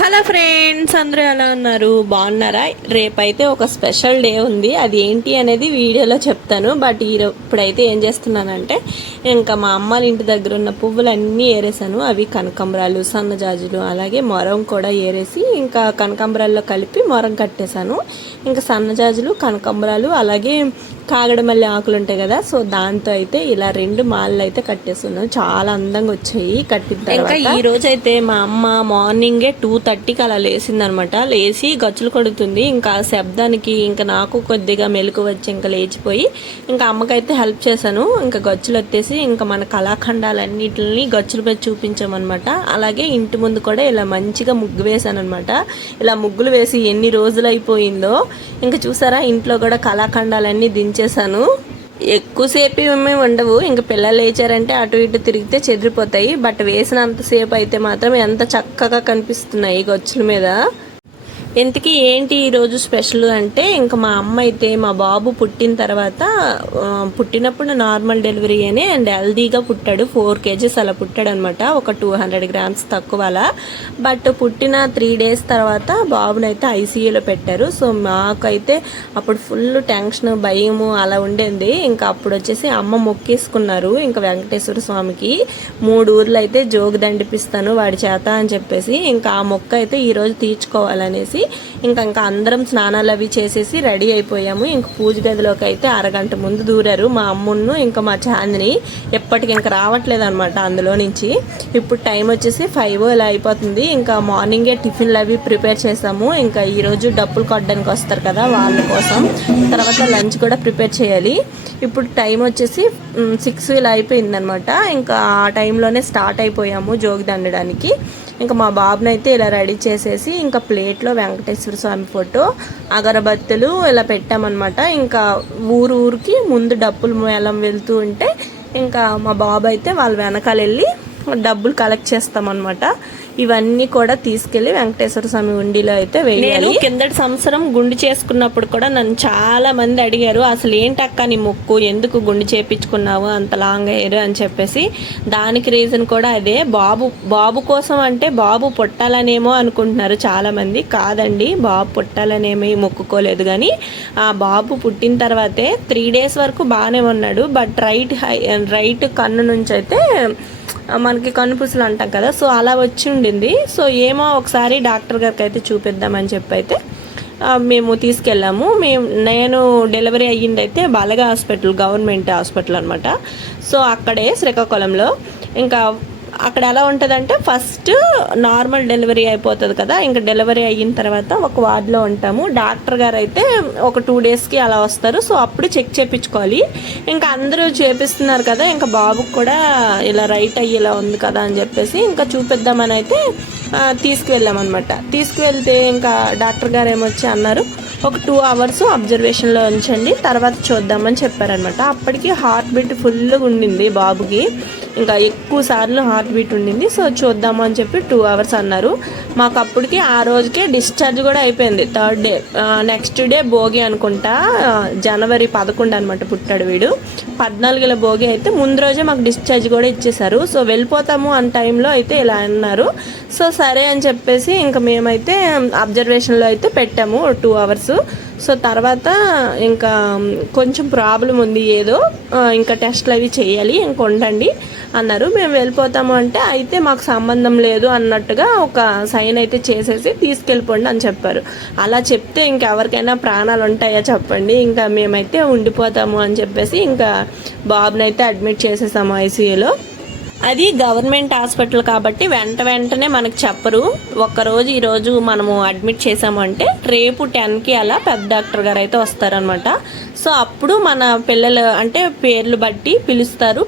Hello friends అందరూ ఎలా ఉన్నారు? బాగున్నారా? రేపైతే ఒక స్పెషల్ డే ఉంది. అది ఏంటి అనేది వీడియోలో చెప్తాను. బట్ ఈ ఇప్పుడైతే ఏం చేస్తున్నానంటే ఇంకా మా అమ్మాళ్ళ ఇంటి దగ్గర ఉన్న పువ్వులన్నీ ఏరేసాను అవి కనకాంబరాలు సన్నజాజులు అలాగే మొరం కూడా ఏరేసి ఇంకా కనకాంబరాల్లో కలిపి మొరం కట్టేశాను. ఇంకా సన్నజాజులు కనకాంబరాలు అలాగే కాగడమల్లి ఆకులు ఉంటాయి కదా సో దాంతో అయితే ఇలా రెండు మాలలు అయితే కట్టేస్తున్నాను చాలా అందంగా వచ్చాయి కట్టిన తర్వాత. ఈ రోజు అయితే మా అమ్మ మార్నింగే టూ థర్టీకి అలా లేసింది అనమాట లేచి గచ్చులు కొడుతుంది. ఇంకా శబ్దానికి ఇంకా నాకు కొద్దిగా మెలకు వచ్చి ఇంకా లేచిపోయి ఇంకా అమ్మకైతే హెల్ప్ చేశాను. ఇంకా గచ్చులు వచ్చేసి ఇంకా మన కళాఖండాలన్నిటిని గచ్చుల మీద చూపించామన్నమాట అలాగే ఇంటి ముందు కూడా ఇలా మంచిగా ముగ్గు వేశానమాట అనమాట ఇలా ముగ్గులు వేసి ఎన్ని రోజులు అయిపోయిందో ఇంకా చూసారా ఇంట్లో కూడా కళాఖండాలన్నీ దించేశాను. ఎక్కువసేపు ఏమీ ఉండవు. ఇంకా పిల్లలు లేచారంటే అటు ఇటు తిరిగితే చెదిరిపోతాయి. బట్ వేసినంతసేపు అయితే మాత్రం ఎంత చక్కగా కనిపిస్తున్నాయి గచ్చుల మీద. ఇంతకీ ఏంటి ఈరోజు స్పెషల్ అంటే ఇంకా మా అమ్మ అయితే మా బాబు పుట్టిన తర్వాత పుట్టినప్పుడు నార్మల్ డెలివరీ అని అండ్ హెల్దీగా పుట్టాడు. ఫోర్ కేజెస్ అలా పుట్టాడు అనమాట ఒక టూ హండ్రెడ్ గ్రామ్స్ తక్కువ అలా. బట్ పుట్టిన త్రీ డేస్ తర్వాత బాబునైతే ఐసీయూలో పెట్టారు. సో మాకైతే అప్పుడు ఫుల్ టెన్షన్ భయము అలా ఉండేది. ఇంకా అప్పుడు వచ్చేసి అమ్మ మొక్కేసుకున్నారు. ఇంకా వెంకటేశ్వర స్వామికి మూడు ఊర్లు అయితే జోగు దండిపిస్తాను వాడి చేత అని చెప్పేసి. ఇంకా ఆ మొక్క అయితే ఈరోజు తీర్చుకోవాలనేసి చేసేసి ఇంకా ఇంకా అందరం స్నానాలు అవి చేసేసి రెడీ అయిపోయాము. ఇంక పూజ గదిలోకి అయితే అరగంట ముందు దూరారు మా అమ్మును ఇంకా మా చాందిని. ఎప్పటికి ఇంకా రావట్లేదు అనమాట అందులో నుంచి. ఇప్పుడు టైం వచ్చేసి ఫైవ్ ఇలా అయిపోతుంది. ఇంకా మార్నింగే టిఫిన్లు అవి ప్రిపేర్ చేసాము. ఇంకా ఈరోజు డబ్బులు కొట్టడానికి వస్తారు కదా వాళ్ళ కోసం. తర్వాత లంచ్ కూడా ప్రిపేర్ చేయాలి. ఇప్పుడు టైం వచ్చేసి సిక్స్ ఇలా అయిపోయింది అనమాట ఇంకా ఆ టైంలోనే స్టార్ట్ అయిపోయాము జోగి దండడానికి. ఇంకా మా బాబుని అయితే ఇలా రెడీ చేసేసి ఇంకా ప్లేట్లో వెంకటేశ్వర స్వామి ఫోటో అగరబత్తులు ఇలా పెట్టామన్నమాట. ఇంకా ఊరు ఊరికి ముందు డప్పులు మేళం వెళ్తూ ఉంటే ఇంకా మా బాబు అయితే వాళ్ళ వెనకాల వెళ్ళి డబ్బులు కలెక్ట్ చేస్తామన్నమాట. ఇవన్నీ కూడా తీసుకెళ్ళి వెంకటేశ్వర స్వామి ఉండిలో అయితే వేయాలి. కిందటి సంవత్సరం గుండు చేసుకున్నప్పుడు కూడా నన్ను చాలా మంది అడిగారు అసలు ఏంటక్క నీ ముక్కు? ఎందుకు గుండు చేపించుకున్నావు? అంత లాంగ్ హెయిర్ అని చెప్పేసి. దానికి రీజన్ కూడా అదే. బాబు బాబు కోసం అంటే బాబు పుట్టాలనేమో అనుకుంటున్నారు చాలా మంది కాదండి బాబు పుట్టాలనేమి మొక్కుకోలేదు కానీ ఆ బాబు పుట్టిన తర్వాతే త్రీ డేస్ వరకు బాగానే ఉన్నాడు. బట్ రైట్ హై రైట్ కన్ను నుంచి అయితే మనకి కనుపుసలు అంటాం కదా సో అలా వచ్చి ఉండింది. సో ఏమో ఒకసారి డాక్టర్ గారికి అయితే చూపిద్దామని చెప్పి అయితే మేము తీసుకెళ్ళాము. మేము నేను డెలివరీ అయ్యింది అయితే బాలగా హాస్పిటల్ గవర్నమెంట్ హాస్పిటల్ అనమాట సో అక్కడే శ్రీకాకుళంలో ఇంకా అక్కడ ఎలా ఉంటుందంటే ఫస్ట్ నార్మల్ డెలివరీ అయిపోతుంది కదా ఇంకా డెలివరీ అయిన తర్వాత ఒక వార్డులో ఉంటాము. డాక్టర్ గారు అయితే ఒక టూ డేస్కి అలా వస్తారు. సో అప్పుడు చెక్ చేయించుకోవాలి ఇంకా అందరూ చేపిస్తున్నారు కదా ఇంకా బాబుకు కూడా ఇలా రైట్ అయ్యేలా ఉంది కదా అని చెప్పేసి ఇంకా చూపిద్దామని అయితే తీసుకువెళ్ళామన్నమాట. తీసుకువెళ్తే ఇంకా డాక్టర్ గారు ఏమొచ్చి అన్నారు ఒక టూ అవర్స్ అబ్జర్వేషన్లో ఉంచండి తర్వాత చూద్దామని చెప్పారనమాట అప్పటికి హార్ట్ బీట్ ఫుల్గా ఉండింది బాబుకి. ఇంకా ఎక్కువ సార్లు హార్ట్ బీట్ ఉండింది. సో చూద్దాము అని చెప్పి టూ అవర్స్ అన్నారు. మాకు అప్పటికి ఆ రోజుకే డిశ్చార్జ్ కూడా అయిపోయింది. Third day next day Bhogi అనుకుంటా జనవరి పదకొండు అనమాట పుట్టాడు వీడు. పద్నాలుగుల భోగి అయితే ముందు రోజే మాకు డిశ్చార్జ్ కూడా ఇచ్చేశారు. సో వెళ్ళిపోతాము అన్న టైంలో అయితే ఇలా అన్నారు. సో సరే అని చెప్పేసి ఇంకా మేమైతే అబ్జర్వేషన్లో అయితే పెట్టాము టూ అవర్స్ సో తర్వాత ఇంకా కొంచెం ప్రాబ్లం ఉంది ఏదో ఇంకా టెస్ట్లు అవి చేయాలి ఇంక ఉండండి. అన్నారు. మేము వెళ్ళిపోతాము అంటే అయితే మాకు సంబంధం లేదు అన్నట్టుగా ఒక సైన్ అయితే చేసేసి తీసుకెళ్ళిపోండి అని చెప్పారు. అలా చెప్తే ఇంకెవరికైనా ప్రాణాలు ఉంటాయా చెప్పండి. ఇంకా మేమైతే ఉండిపోతాము అని చెప్పేసి ఇంకా బాబునైతే అడ్మిట్ చేసేసాము ఐసీయూలో. అది గవర్నమెంట్ హాస్పిటల్ కాబట్టి వెంట వెంటనే మనకు చెప్పరు. ఒక్కరోజు ఈరోజు మనము అడ్మిట్ చేసాము అంటే రేపు టెన్కి అలా పెద్ద డాక్టర్ గారు అయితే వస్తారనమాట సో అప్పుడు మన పిల్లలు అంటే పేర్లు బట్టి పిలుస్తారు.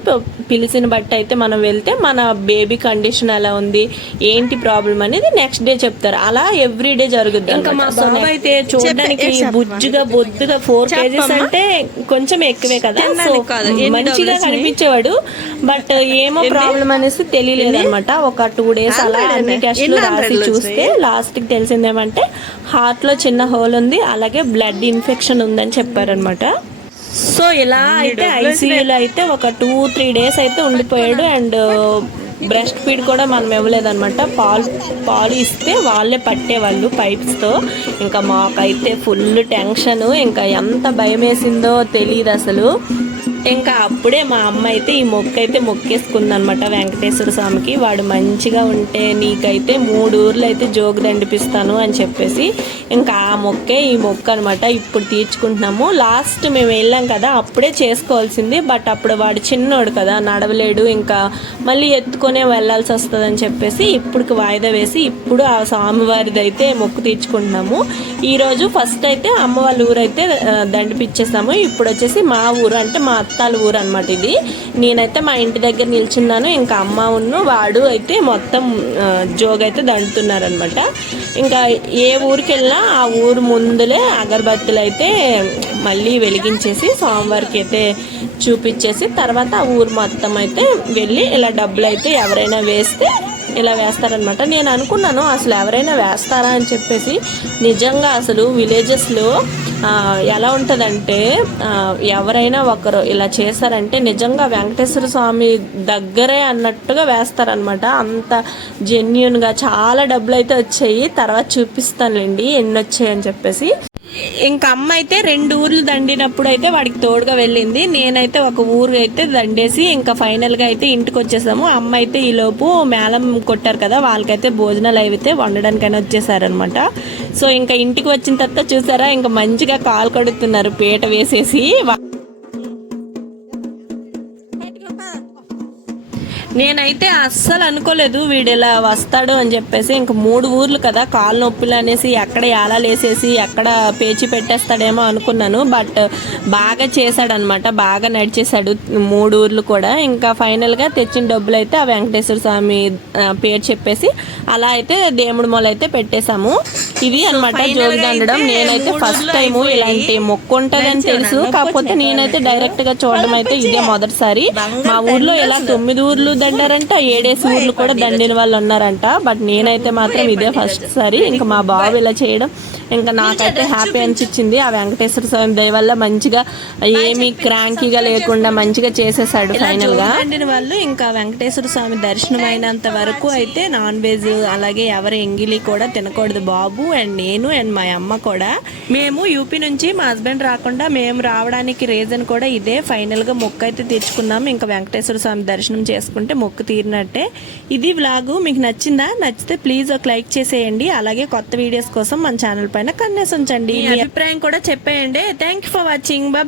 పిలిచిన బట్టి అయితే మనం వెళ్తే మన బేబీ కండిషన్ ఎలా ఉంది ఏంటి ప్రాబ్లం అనేది నెక్స్ట్ డే చెప్తారు. అలా ఎవ్రీ డే జరుగుద్ది ఇంకా మా బాబు అయితే చూడడానికి బుజ్జుగా బొద్దుగా ఫోర్ కేజీస్ అంటే కొంచెం ఎక్కువే కదా. మంచిగా కనిపించేవాడు. బట్ ఏమో ప్రాబ్లం అనేసి తెలియలేదు అనమాట ఒక టూ డేస్ అలా అన్ని టెస్ట్లు రాసి చూస్తే లాస్ట్కి తెలిసిందేమంటే హార్ట్లో చిన్న హోల్ ఉంది అలాగే బ్లడ్ ఇన్ఫెక్షన్ ఉందని చెప్పారనమాట సో ఇలా అయితే ఐసీయూలో అయితే ఒక టూ త్రీ డేస్ అయితే ఉండిపోయాడు అండ్ బ్రెస్ట్ ఫీడ్ కూడా మనం ఇవ్వలేదన్నమాట. పాలు పాలు ఇస్తే వాళ్ళే పట్టేవాళ్ళు పైప్స్తో. ఇంకా మాకైతే ఫుల్ టెన్షన్ ఇంకా ఎంత భయం వేసిందో తెలియదు అసలు. ఇంకా అప్పుడే మా అమ్మ అయితే ఈ మొక్క అయితే మొక్కేసుకుందనమాట వెంకటేశ్వర స్వామికి. వాడు మంచిగా ఉంటే నీకైతే మూడు ఊర్లు అయితే జోగు దండిపిస్తాను అని చెప్పేసి ఇంకా ఆ మొక్కే ఈ మొక్క అనమాట ఇప్పుడు తీర్చుకుంటున్నాము. లాస్ట్ మేము వెళ్ళాం కదా అప్పుడే చేసుకోవాల్సింది. బట్ అప్పుడు వాడు చిన్నోడు కదా నడవలేడు. ఇంకా మళ్ళీ ఎత్తుకొనే వెళ్ళాల్సి వస్తుందని చెప్పేసి ఇప్పుడుకి వాయిదా వేసి ఇప్పుడు ఆ స్వామివారిది అయితే మొక్కు తీర్చుకుంటున్నాము. ఈరోజు ఫస్ట్ అయితే అమ్మ వాళ్ళ ఊరైతే దండిపిచ్చేసాము. ఇప్పుడు వచ్చేసి మా ఊరు అంటే మా అత్తాల ఊరు అనమాట ఇది. నేనైతే మా ఇంటి దగ్గర నిల్చున్నాను. ఇంకా అమ్మ ఉన్ను వాడు అయితే మొత్తం జోగైతే జోగ్ అయితే దండుతున్నారనమాట ఇంకా ఏ ఊరికి వెళ్ళినా ఆ ఊరు ముందులే అగరబత్తులు అయితే మళ్ళీ వెలిగించేసి స్వామివారికి అయితే చూపించేసి తర్వాత ఆ ఊరు మొత్తం అయితే వెళ్ళి ఇలా డబ్బులు అయితే ఎవరైనా వేస్తే ఇలా వేస్తారనమాట నేను అనుకున్నాను అసలు ఎవరైనా వేస్తారా అని చెప్పేసి. నిజంగా అసలు విలేజెస్లో ఎలా ఉంటుందంటే ఎవరైనా ఒకరు ఇలా చేశారంటే నిజంగా వెంకటేశ్వర స్వామి దగ్గరే అన్నట్టుగా వేస్తారనమాట అంత జెన్యున్గా చాలా డబ్బులు అయితే వచ్చాయి. తర్వాత చూపిస్తానులేండి ఎన్ని వచ్చాయని చెప్పేసి. ఇంకా అమ్మ అయితే రెండు ఊర్లు దండినప్పుడు అయితే వాడికి తోడుగా వెళ్ళింది. నేనైతే ఒక ఊరు అయితే దండేసి ఇంకా ఫైనల్గా అయితే ఇంటికి వచ్చేసాము. అమ్మ అయితే ఈ లోపు మేళం కొట్టారు కదా వాళ్ళకైతే భోజనాలు అయితే వండడానికైనా వచ్చేసారనమాట సో ఇంకా ఇంటికి వచ్చిన తర్వాత చూసారా ఇంకా మంచిగా కాలు కడుతున్నారు పీట వేసేసి. నేనైతే అస్సలు అనుకోలేదు వీడు ఇలా వస్తాడు అని చెప్పేసి. ఇంక మూడు ఊర్లు కదా కాలు నొప్పులు అనేసి ఎక్కడ వేసేసి ఎక్కడ పేచి పెట్టేస్తాడేమో అనుకున్నాను. బట్ బాగా చేశాడనమాట బాగా నడిచేశాడు మూడు ఊర్లు కూడా. ఇంకా ఫైనల్గా తెచ్చిన డబ్బులు అయితే ఆ వెంకటేశ్వర స్వామి పేరు చెప్పేసి అలా అయితే దేవుడి మొల అయితే పెట్టేశాము. ఇది అనమాట జోగి దండడం. నేనైతే ఫస్ట్ టైం ఇలాంటి మొక్కు ఉంటుందని తెలుసు. కాకపోతే నేనైతే డైరెక్ట్గా చూడడం అయితే ఇదే మొదటిసారి. మా ఊర్లో ఇలా తొమ్మిది ఊర్లు దండారంట. ఏడేసి ఊర్లు కూడా దండిన వాళ్ళు ఉన్నారంట. బట్ నేనైతే మాత్రం ఇదే ఫస్ట్ సారి. ఇంకా మా బాబు ఇలా చేయడం. ఇంకా నాకైతే హ్యాపీ అనిపించింది. ఆ వెంకటేశ్వర స్వామి దయ వల్ల మంచిగా ఏమీ క్రాంకీగా లేకుండా మంచిగా చేసేసాడు ఫైనల్గా. దండిన వాళ్ళు ఇంకా వెంకటేశ్వర స్వామి దర్శనం అయినంత వరకు అయితే నాన్ వెజ్ అలాగే ఎవరి ఎంగిలి కూడా తినకూడదు బాబు. అండ్ నేను అండ్ మా అమ్మ కూడా. మేము యూపీ నుంచి మా హస్బెండ్ రాకుండా మేము రావడానికి రీజన్ కూడా ఇదే. ఫైనల్గా మొక్కు అయితే తెచ్చుకున్నాం ఇంకా వెంకటేశ్వర స్వామి దర్శనం చేసుకుంటే మొక్కు తీరినట్టే. ఇది వ్లాగు మీకు నచ్చిందా? నచ్చితే ప్లీజ్ ఒక లైక్ చేసేయండి. అలాగే కొత్త వీడియోస్ కోసం మన ఛానల్ పైన కన్నేసి ఉంచండి. మీ అభిప్రాయం కూడా చెప్పేయండి. Thank you for watching